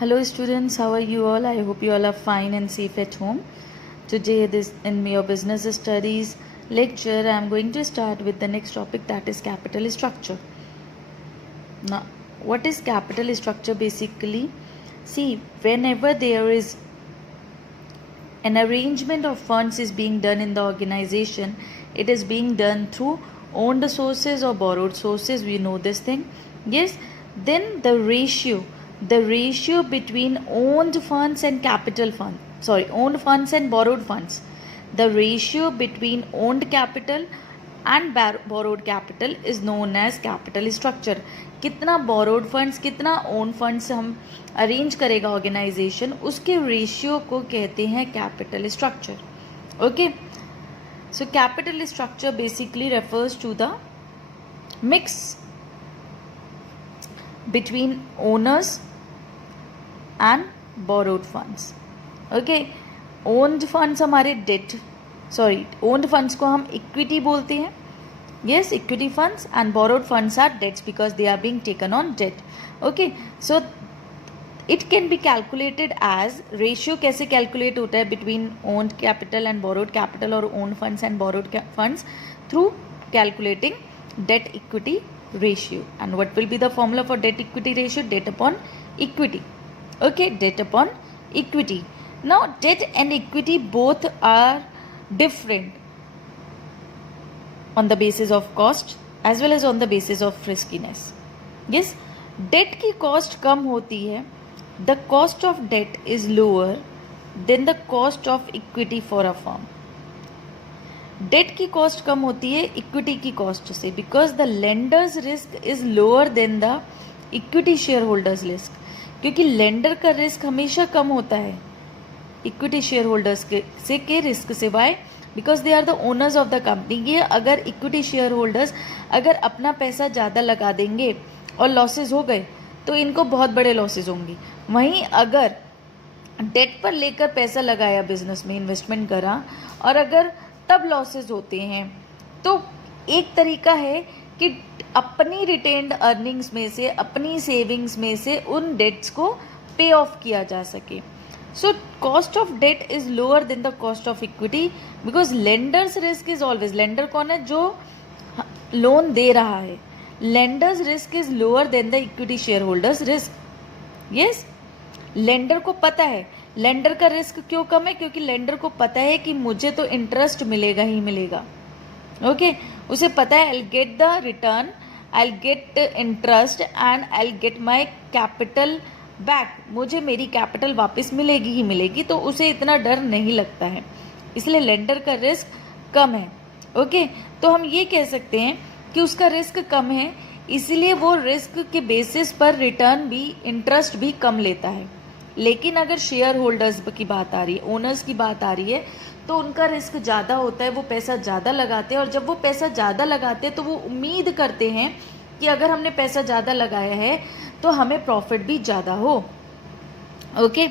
Hello students, how are you all? I hope you all are fine and safe at home. Today in your business studies lecture, I am going to start with the next topic, that is capital structure. Now, what is capital structure basically? See, whenever there is an arrangement of funds is being done in the organization, it is being done through owned sources or borrowed sources, we know this thing. Yes, then the ratio between owned funds and owned funds and borrowed funds, the ratio between owned capital and borrowed capital is known as capital structure. कितना borrowed funds कितना owned funds हम arrange करेगा organisation, उसके ratio को कहते हैं capital structure. Okay, so capital structure basically refers to the mix between owners and borrowed funds. Okay, owned funds हमारे owned funds को हम equity बोलते हैं. Yes, equity funds, and borrowed funds are debts because they are being taken on debt. Okay, so it can be calculated as ratio. कैसे calculate होता है between owned capital and borrowed capital or owned funds and borrowed funds? Through calculating debt equity ratio. And what will be the formula for debt equity ratio? Debt upon equity. Okay, debt upon equity. Now debt and equity both are different on the basis of cost as well as on the basis of riskiness. Yes, debt की cost कम होती है. The cost of debt is lower than the cost of equity for a firm. Debt की cost कम होती है equity की cost से, because the lenders risk is lower than the equity share holders risk, क्योंकि lender का risk हमेशा कम होता है इक्विटी शेयर होल्डर्स के रिस्क से. Why? Because they are the owners of the company. ये अगर इक्विटी शेयर होल्डर्स अगर अपना पैसा ज़्यादा लगा देंगे और लॉसेज हो गए तो इनको बहुत बड़े लॉसेज होंगे. वहीं अगर डेट पर लेकर पैसा लगाया, बिजनेस में इन्वेस्टमेंट करा और अगर तब लॉसेज होते हैं, तो एक तरीका है कि अपनी रिटेन्ड अर्निंग्स में से, अपनी सेविंग्स में से उन डेट्स को पे ऑफ किया जा सके. So cost of debt is lower than the cost of equity because lenders risk is always, lender कौन है? जो लोन दे रहा है. Lenders risk is lower than the equity share holders risk. Yes, lender को पता है. लेंडर का रिस्क क्यों कम है? क्योंकि लेंडर को पता है कि मुझे तो इंटरेस्ट मिलेगा ही मिलेगा. ओके, उसे पता है I get the return, I get interest and I get my capital back, मुझे मेरी कैपिटल वापस मिलेगी ही मिलेगी, तो उसे इतना डर नहीं लगता है. इसलिए लेंडर का रिस्क कम है. ओके, तो हम ये कह सकते हैं कि उसका रिस्क कम है, इसलिए वो रिस्क के बेसिस पर रिटर्न भी, इंटरेस्ट भी कम लेता है. लेकिन अगर शेयर होल्डर्स की बात आ रही है, ओनर्स की बात आ रही है, तो उनका रिस्क ज़्यादा होता है, वो पैसा ज़्यादा लगाते हैं. और जब वो पैसा ज़्यादा लगाते हैं तो वो उम्मीद करते हैं कि अगर हमने पैसा ज़्यादा लगाया है तो हमें प्रॉफिट भी ज़्यादा हो. Okay,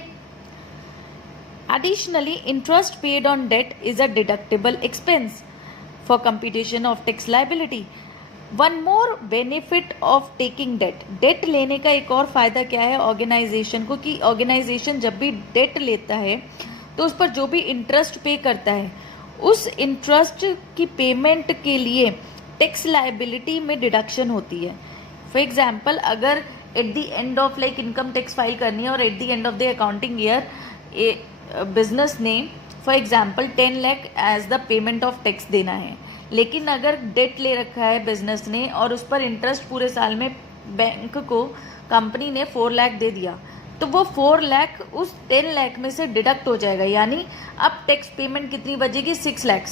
additionally interest paid on debt is a deductible expense for computation of tax liability. One more benefit of taking debt, debt लेने का एक और फ़ायदा क्या है ऑर्गेनाइजेशन को, कि ऑर्गेनाइजेशन जब भी डेट लेता है तो उस पर जो भी इंटरेस्ट पे करता है, उस इंटरेस्ट की पेमेंट के लिए टैक्स लायबिलिटी में डिडक्शन होती है. फॉर एग्जांपल, अगर at the end of like income tax file करनी है और at the end of the accounting year business ने for example 10 lakh as the payment of tax देना है, लेकिन अगर डेट ले रखा है बिजनेस ने और उस पर इंटरेस्ट पूरे साल में बैंक को कंपनी ने 4 लाख दे दिया, तो वो 4 लाख उस 10 लाख में से डिडक्ट हो जाएगा. यानी अब टैक्स पेमेंट कितनी बचेगी? 6 लाख.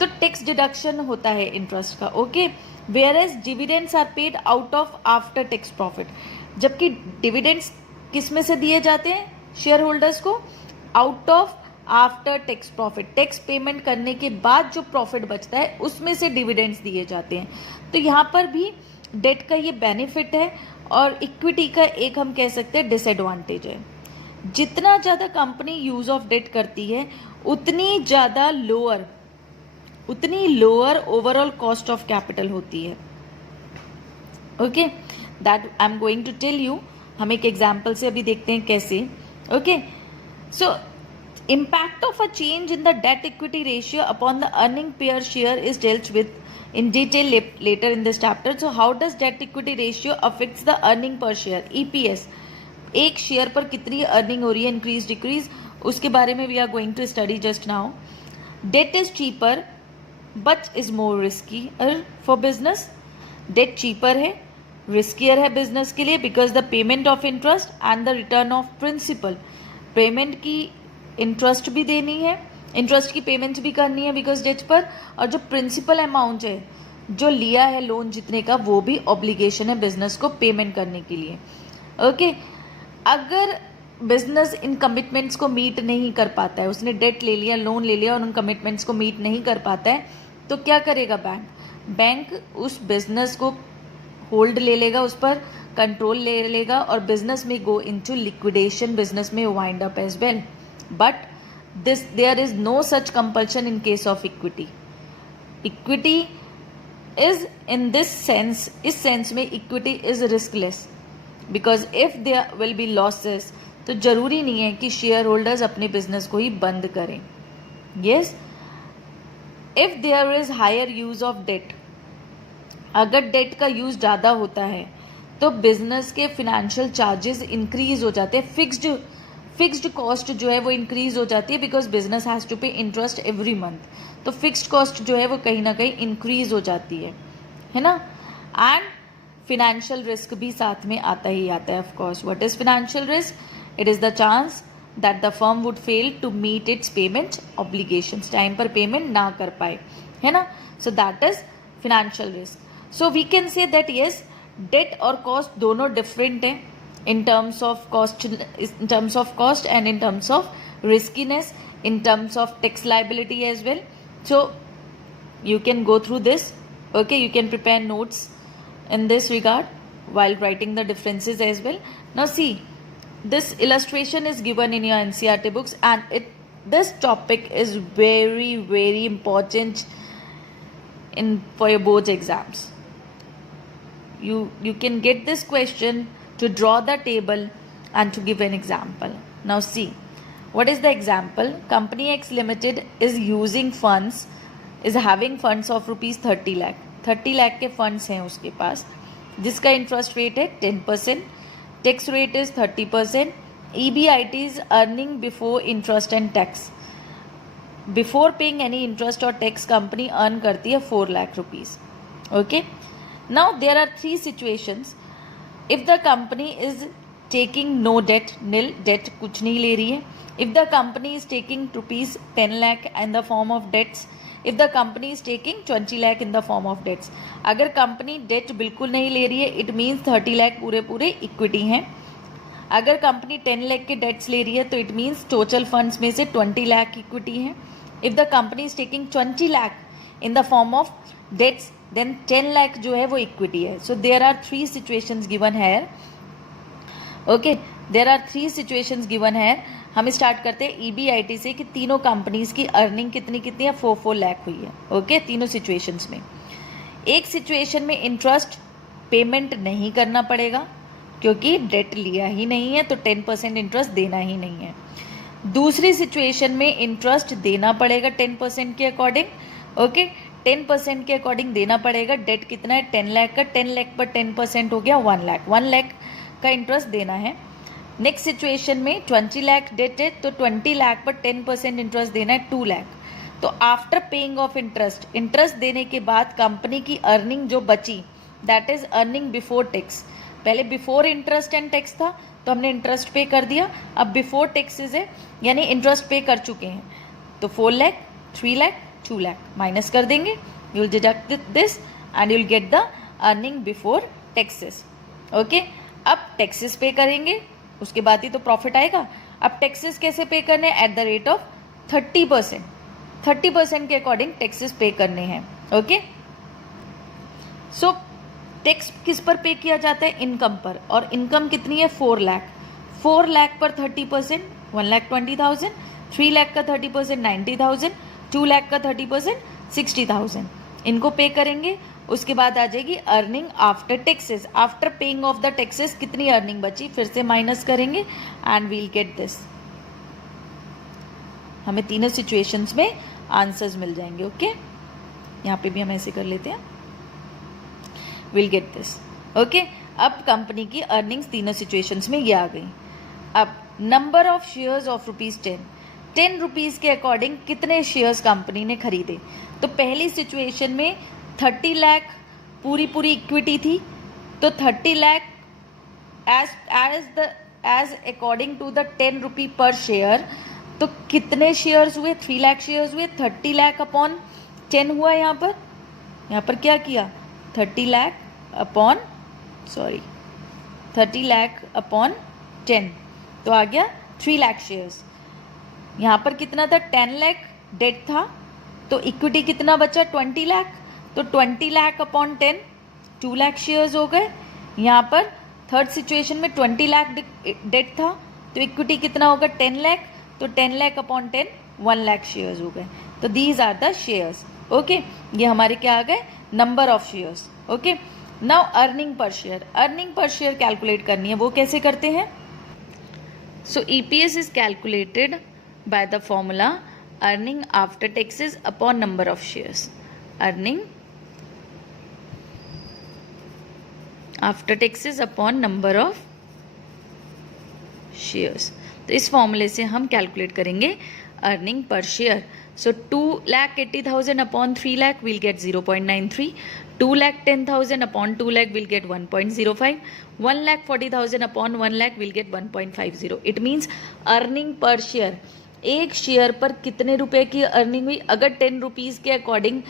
तो टैक्स डिडक्शन होता है इंटरेस्ट का. Okay, whereas dividends are paid out of after tax profit, जबकि डिविडेंड्स किस में से दिए जाते हैं? शेयर होल्डर्स को out of after tax profit. Tax payment करने के बाद जो प्रॉफिट बचता है उसमें से डिविडेंड्स दिए जाते हैं. तो यहाँ पर भी डेट का ये बेनिफिट है और इक्विटी का एक हम कह सकते हैं डिसएडवांटेज है. जितना ज़्यादा कंपनी यूज़ ऑफ डेट करती है उतनी ज़्यादा lower overall cost of capital होती है. Okay, that I am going to tell you हम एक एग्जाम्पल से अभी देखते हैं कैसे. ओके, सो impact of a change in the debt equity ratio upon the earning per share is dealt with in detail later in this chapter. So how does debt equity ratio affects the earning per share, EPS? एक share पर कितनी earning हो रही है, increase decrease, उसके बारे में we are going to study just now. Debt is cheaper but is more risky for business. Debt cheaper है, रिस्कियर है बिजनेस के लिए, because the payment of interest and the return of principal. Payment की interest भी देनी है, interest की payment भी करनी है बिकॉज डेट पर, और जो प्रिंसिपल अमाउंट है जो लिया है लोन जितने का, वो भी ऑब्लिगेशन है बिजनेस को पेमेंट करने के लिए. ओके, अगर बिजनेस इन कमिटमेंट्स को मीट नहीं कर पाता है, उसने डेट ले लिया, लोन ले लिया और उन कमिटमेंट्स को मीट नहीं कर पाता है, तो क्या करेगा बैंक? बैंक उस बिजनेस को होल्ड ले लेगा, उस पर कंट्रोल ले लेगा और बिजनेस में गो इनटू लिक्विडेशन, बिजनेस में wind up as well. But there is no such compulsion in case of equity. Equity is in this sense, इस sense में equity is riskless, because if there will be losses, तो जरूरी नहीं है कि share holders अपने business को ही बंद करें. Yes, if there is higher use of debt, अगर डेट का यूज ज़्यादा होता है तो बिजनेस के फिनेंशियल चार्जेस इंक्रीज हो जाते हैं, फिक्स्ड कॉस्ट जो है वो इंक्रीज हो जाती है, बिकॉज बिजनेस हैज़ टू पे इंटरेस्ट एवरी मंथ. तो फिक्स्ड कॉस्ट जो है वो कहीं ना कहीं इंक्रीज हो जाती है ना. एंड फिनेंशियल रिस्क भी साथ में आता ही आता है. Of course, what is financial risk? It is the chance that the firm would fail to meet its payment obligations, time पर पेमेंट ना कर पाए, है ना. So that is financial risk. So we can say that yes, debt और cost दोनों different हैं in terms of cost and in terms of riskiness, in terms of tax liability as well. So you can go through this. Okay, you can prepare notes in this regard while writing the differences as well. Now see, this illustration is given in your NCERT books, and this topic is very very important for your boards exams. You can get this question to draw the table and to give an example. Now see, what is the example? Company X Limited is having funds of rupees 30 lakh. 30 lakh के funds हैं उसके पास, जिसका interest rate है 10%, tax rate is 30%, EBIT is earning before interest and tax. Before paying any interest or tax, company earn करती है 4 lakh rupees. Okay, now there are 3 situations. If the company is taking no debt, nil debt, कुछ नहीं ले रही है. If the company is taking rupees 10 lakh in the form of debts, if the company is taking 20 lakh in the form of debts. अगर company date बिल्कुल नहीं ले रही है, इट मीन्स 30 लाख पूरे इक्विटी हैं. अगर कंपनी 10 लाख के डेट्स ले रही है तो इट मीन्स टोटल फंड्स में से 20 लाख इक्विटी है. If the company is taking 20 lakh in the form of debts, then 10 lakh जो है वो इक्विटी है. So there are 3 situations given है. Okay, there are 3 situations given है. हम स्टार्ट करते हैं EBIT से कि तीनों कंपनीज की अर्निंग कितनी है, 4 लाख हुई है. ओके, तीनों सिचुएशंस में. एक सिचुएशन में इंटरेस्ट पेमेंट नहीं करना पड़ेगा क्योंकि डेट लिया ही नहीं है, तो 10% इंटरेस्ट देना ही नहीं है. दूसरी सिचुएशन में इंटरेस्ट देना पड़ेगा 10% के अकॉर्डिंग. ओके, 10% के अकॉर्डिंग देना पड़ेगा. डेट कितना है, 10 लाख का. 10 लाख पर 10% हो गया 1 लाख. 1 लाख का इंटरेस्ट देना है. नेक्स्ट सिचुएशन में 20 लाख डेट है, तो 20 लाख पर 10% इंटरेस्ट देना है 2 लाख. तो आफ्टर पेइंग ऑफ इंटरेस्ट देने के बाद कंपनी की अर्निंग जो बची, that is earning before tax. पहले बिफोर इंटरेस्ट एंड टैक्स था तो हमने इंटरेस्ट पे कर दिया. अब बिफोर टैक्सेस है यानी इंटरेस्ट पे कर चुके हैं. तो 4 लाख, 3 लाख, 2 लाख माइनस कर देंगे. You will deduct this and you will get the earning before taxes. Okay, अब टैक्सेस पे करेंगे, उसके बाद ही तो प्रॉफिट आएगा. अब टैक्सेस कैसे पे करने, एट द रेट ऑफ 30%. 30% के अकॉर्डिंग टैक्सेस पे करने हैं. ओके, सो टैक्स किस पर पे किया जाता है, इनकम पर. और इनकम कितनी है, 4 लाख. 4 लाख पर 30% 1,20,000. 3 लाख का 30% 90,000. 2 लाख का 30% 60,000. इनको पे करेंगे. उसके बाद आ जाएगी earning after taxes, after paying off the taxes कितनी अर्निंग बची, फिर से माइनस करेंगे एंड वील गेट दिस। हमें तीनों सिचुएशंस में आंसर्स मिल जाएंगे। ओके, यहाँ पे भी हम ऐसे कर लेते हैं, विल गेट दिस। ओके, अब कंपनी की अर्निंग्स तीनों सिचुएशंस में ये आ गई। अब number of shares of ₹10 rupees के अकॉर्डिंग कितने शेयर्स कंपनी ने खरीदे। तो पहली सिचुएशन में 30 लाख पूरी इक्विटी थी, तो 30 lakh as according to the 10 rupee पर शेयर, तो कितने शेयर्स हुए, 3 लाख शेयर्स हुए। 30 लाख अपॉन 10 हुआ, यहाँ पर क्या किया, 30 लाख अपॉन 10, तो आ गया 3 लाख शेयर्स। यहाँ पर कितना था, 10 लाख डेट था, तो इक्विटी कितना बचा, 20 लाख, तो 20 लाख अपॉन 10 2 लाख शेयर्स हो गए। यहाँ पर थर्ड सिचुएशन में 20 लाख डेट था, तो इक्विटी कितना होगा, 10 लाख, तो 10 लाख अपॉन 10 1 लाख शेयर्स हो गए। तो these are the shares. Okay, ये हमारे क्या आ गए, number of shares. Okay, now earning पर शेयर कैलकुलेट करनी है, वो कैसे करते हैं। So EPS is calculated by the formula earning after taxes upon number of shares. Earning after taxes upon number of shares. तो इस फॉर्मूले से हम कैलकुलेट करेंगे अर्निंग पर share. So 2,80,000 upon 3 lakh will get 0.93, 2,10,000 upon 2 lakh will get 1.05, 1,40,000 upon 1 lakh will get 1.50। It means earning पर share, एक share पर कितने रुपए की अर्निंग हुई। अगर 10 रुपीज़ के अकॉर्डिंग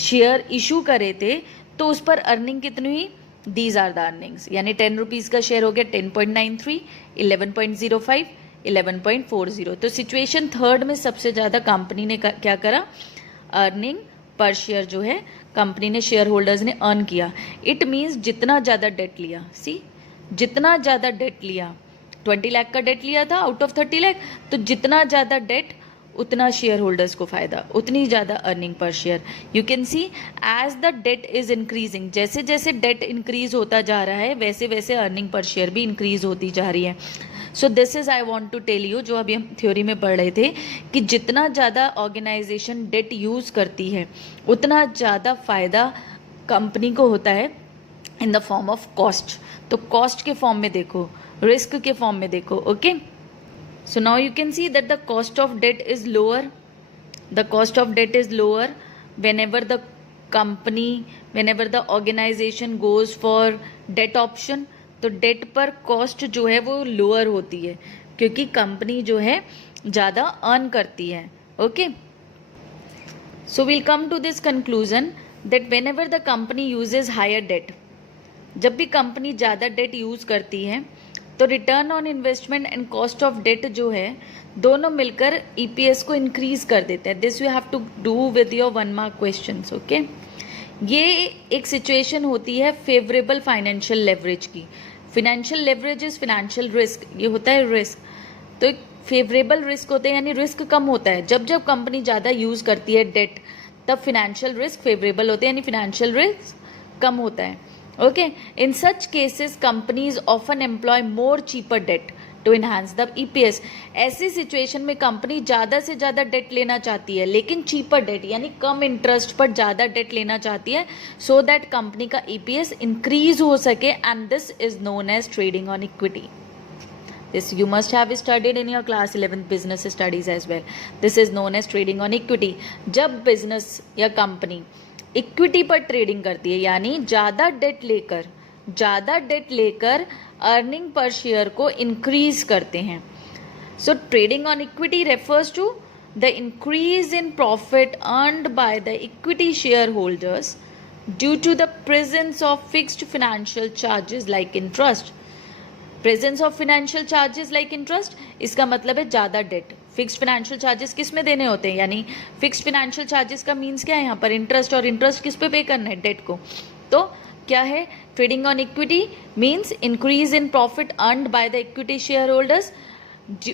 शेयर इशू करे थे तो उस पर अर्निंग कितनी हुई, दीज आर द अर्निंग्स। यानी 10 रुपीज़ का शेयर हो गया 10.93, 11.05, 11.40। तो सिचुएशन थर्ड में सबसे ज़्यादा कंपनी ने क्या करा, अर्निंग पर शेयर जो है कंपनी ने, शेयर होल्डर्स ने अर्न किया। इट मीन्स जितना ज़्यादा डेट लिया, जितना ज़्यादा डेट लिया, 20 लाख का डेट लिया था आउट ऑफ 30 लाख, तो जितना ज़्यादा डेट उतना शेयर होल्डर्स को फायदा, उतनी ज़्यादा अर्निंग पर share. You can see as the debt is increasing, जैसे जैसे डेट इंक्रीज होता जा रहा है वैसे वैसे अर्निंग पर शेयर भी इंक्रीज होती जा रही है। So this is I want to tell you, जो अभी हम थ्योरी में पढ़ रहे थे कि जितना ज़्यादा ऑर्गेनाइजेशन डेट यूज़ करती है उतना ज़्यादा फायदा कंपनी को होता है in the form of cost. तो कॉस्ट के फॉर्म में देखो, रिस्क के फॉर्म में देखो। Okay, so now you can see that the cost of debt is lower, the cost of debt is lower whenever the company, whenever the organization goes for debt option। तो date पर cost जो है वो lower होती है क्योंकि company जो है ज़्यादा अर्न करती है। Okay, so will come to this conclusion that whenever the company uses higher debt, जब भी कंपनी ज़्यादा डेट यूज़ करती है तो return on investment and cost of debt जो है दोनों मिलकर EPS को इंक्रीज कर देते हैं। This you have to do with your 1 mark questions. Okay, ये एक सिचुएशन होती है फेवरेबल फाइनेंशियल लेवरेज की। Financial leverage is financial risk, ये होता है रिस्क। तो एक फेवरेबल रिस्क होते हैं, यानी रिस्क कम होता है। जब जब कंपनी ज़्यादा यूज़ करती है डेट तब फिनेंशियल रिस्क फेवरेबल होते हैं, यानी फिनेंशियल रिस्क कम होता है। Okay, in such cases companies often employ more cheaper debt to enhance the EPS। ऐसी सिचुएशन में कंपनी ज़्यादा से ज़्यादा डेट लेना चाहती है लेकिन चीपर डेट यानी कम इंटरेस्ट पर ज़्यादा डेट लेना चाहती है सो दैट कंपनी का EPS इंक्रीज हो सके, and this is known as trading on equity. This you must have studied in your class 11th business studies as well. This is known as trading on equity। जब business या company equity पर trading करती है यानी ज़्यादा date लेकर earning पर share को इंक्रीज करते हैं। So trading on equity refers to the increase in profit earned by the equity share holders due to the presence of fixed financial charges like interest. Presence of financial charges like interest, इसका मतलब है ज़्यादा date. Fixed financial charges किस में देने होते हैं, यानी फिक्स्ड फाइनेंशियल चार्जेस का मीन्स क्या है यहाँ पर, इंटरेस्ट। और इंटरेस्ट किस पे करना है, डेट को। तो क्या है, trading on equity means increase in profit earned by the equity share holders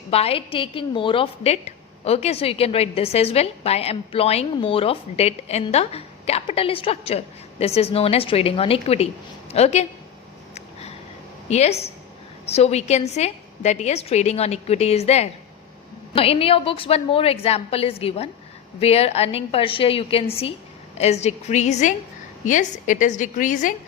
by taking more of debt. Okay, so you can write this as well, by employing more of debt in the capital structure. This is known as trading on equity. Okay. Yes. So we can say that yes, trading on equity is there. Now in your books, one more example is given where earning per share you can see is decreasing. Yes, it is decreasing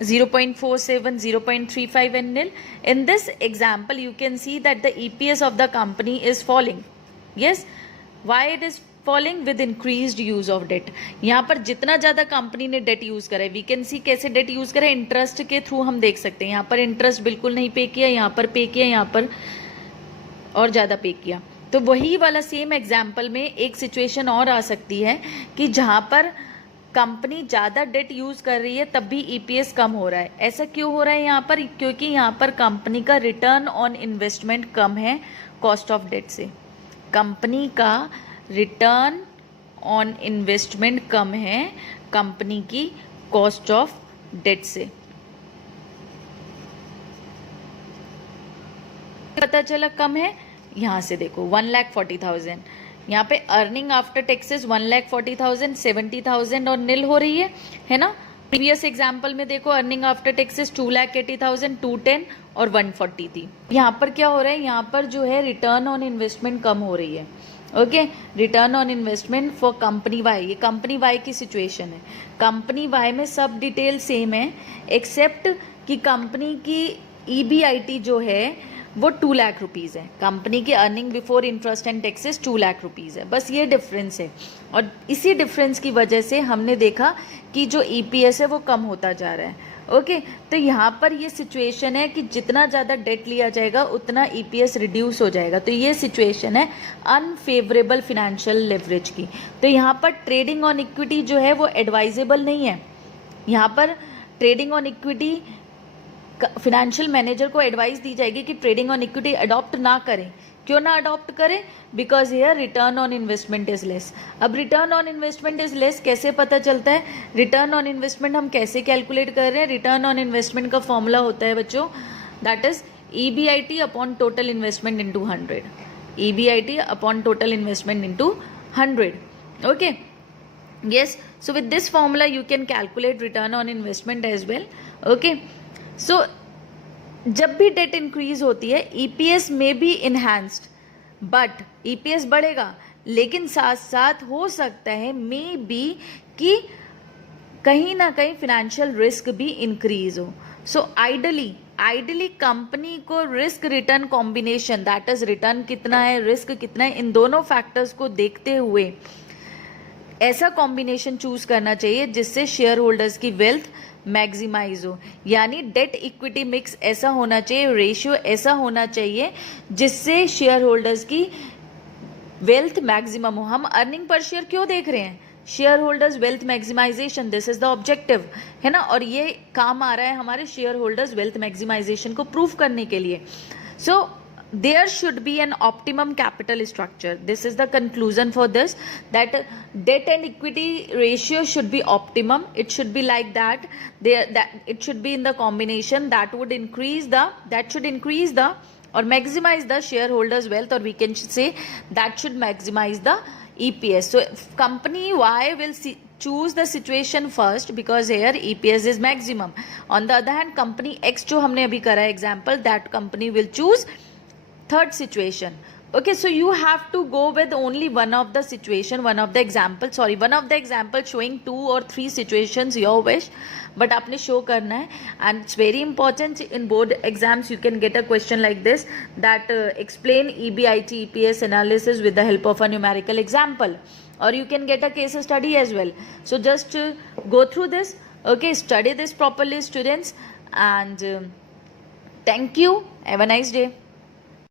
0.47, 0.35 and nil. In this example, you can see that the EPS of the company is falling. Yes, why it is falling? With increased use of debt. यहाँ पर जितना ज़्यादा company ने date use करा है, we can see कैसे date use करा है, इंटरेस्ट के थ्रू हम देख सकते हैं. यहाँ पर इंटरेस्ट बिल्कुल नहीं पे किया, यहाँ पर पे किया, यहाँ पर और ज़्यादा पे किया. तो वही वाला सेम एग्जाम्पल में एक सिचुएशन और आ सकती है कि जहाँ पर कंपनी ज़्यादा डेट यूज़ कर रही है तब भी ईपीएस कम हो रहा है. ऐसा क्यों हो रहा है यहाँ पर? क्योंकि यहाँ पर कंपनी का रिटर्न ऑन इन्वेस्टमेंट कम है कॉस्ट ऑफ डेट से. कंपनी का रिटर्न ऑन इन्वेस्टमेंट कम है कंपनी की कॉस्ट ऑफ डेट से. पता चला कम है. यहाँ से देखो 1,40,000, यहाँ पे अर्निंग आफ्टर टैक्सेस 1,40,000, 70,000 और निल हो रही है ना. प्रीवियस एग्जाम्पल में देखो अर्निंग आफ्टर टैक्सेस 2,80,000, 210 और 140 थी. यहाँ पर क्या हो रहा है? यहाँ पर जो है रिटर्न ऑन इन्वेस्टमेंट कम हो रही है. Okay, return on investment for company Y. ये कंपनी वाई की सिचुएशन है. कंपनी वाई में सब डिटेल सेम है एक्सेप्ट कि कंपनी की ईबीआईटी जो है वो 2 लाख रुपीज़ है. कंपनी की earning before interest and taxes 2 lakh rupees है. बस ये डिफरेंस है और इसी डिफरेंस की वजह से हमने देखा कि जो ईपीएस है वो कम होता जा रहा है. ओके, तो यहाँ पर ये सिचुएशन है कि जितना ज़्यादा डेट लिया जाएगा उतना ईपीएस रिड्यूस हो जाएगा. तो ये सिचुएशन है अनफेवरेबल फिनेंशियल लेवरेज की. तो यहाँ पर ट्रेडिंग ऑन इक्विटी जो है वो एडवाइजेबल नहीं है. यहाँ पर trading on equity financial manager को एडवाइस दी जाएगी कि ट्रेडिंग ऑन इक्विटी अडॉप्ट ना करें. क्यों ना अडॉप्ट करें? Because here return on investment is less. अब return on investment is less कैसे पता चलता है? रिटर्न ऑन इन्वेस्टमेंट हम कैसे कैलकुलेट कर रहे हैं? रिटर्न ऑन इन्वेस्टमेंट का फॉर्मूला होता है बच्चों, that is EBIT upon total investment into 100. EBIT upon total investment into 100. Okay, yes, so with this formula you can calculate return on investment as well. Okay, so जब भी debt increase होती है EPS में B enhanced, but EPS बढ़ेगा लेकिन साथ साथ हो सकता है मे बी कि कहीं ना कहीं फिनेंशियल रिस्क भी इंक्रीज हो. सो आइडली कंपनी को risk return combination, that is return कितना है, रिस्क कितना है, इन दोनों फैक्टर्स को देखते हुए ऐसा कॉम्बिनेशन चूज करना चाहिए जिससे शेयर होल्डर्स की वेल्थ मैक्सिमाइज हो. यानी डेट इक्विटी मिक्स ऐसा होना चाहिए, रेशियो ऐसा होना चाहिए जिससे शेयर होल्डर्स की वेल्थ मैक्सिमम हो. हम अर्निंग पर शेयर क्यों देख रहे हैं? Share holders wealth maximisation, this is the objective, है ना. और ये काम आ रहा है हमारे शेयर होल्डर्स वेल्थ मैक्सिमाइजेशन को प्रूव करने के लिए. सो there should be an optimum capital structure. This is the conclusion for this, that debt and equity ratio should be optimum. It should be like that. That it should be in the combination that should increase the or maximize the shareholders wealth, or we can say that should maximize the EPS. So company Y will choose the situation first because here EPS is maximum. On the other hand, company X जो हमने अभी करा है example, that company will choose third situation. Okay, so you have to go with only one of the example showing 2 or 3 situations, your wish, but आपने show करना है. And it's very important in board exams you can get a question like this, that explain EBIT EPS analysis with the help of a numerical example, or you can get a case study as well. So just go through this. Okay, study this properly students, and thank you. Have a nice day.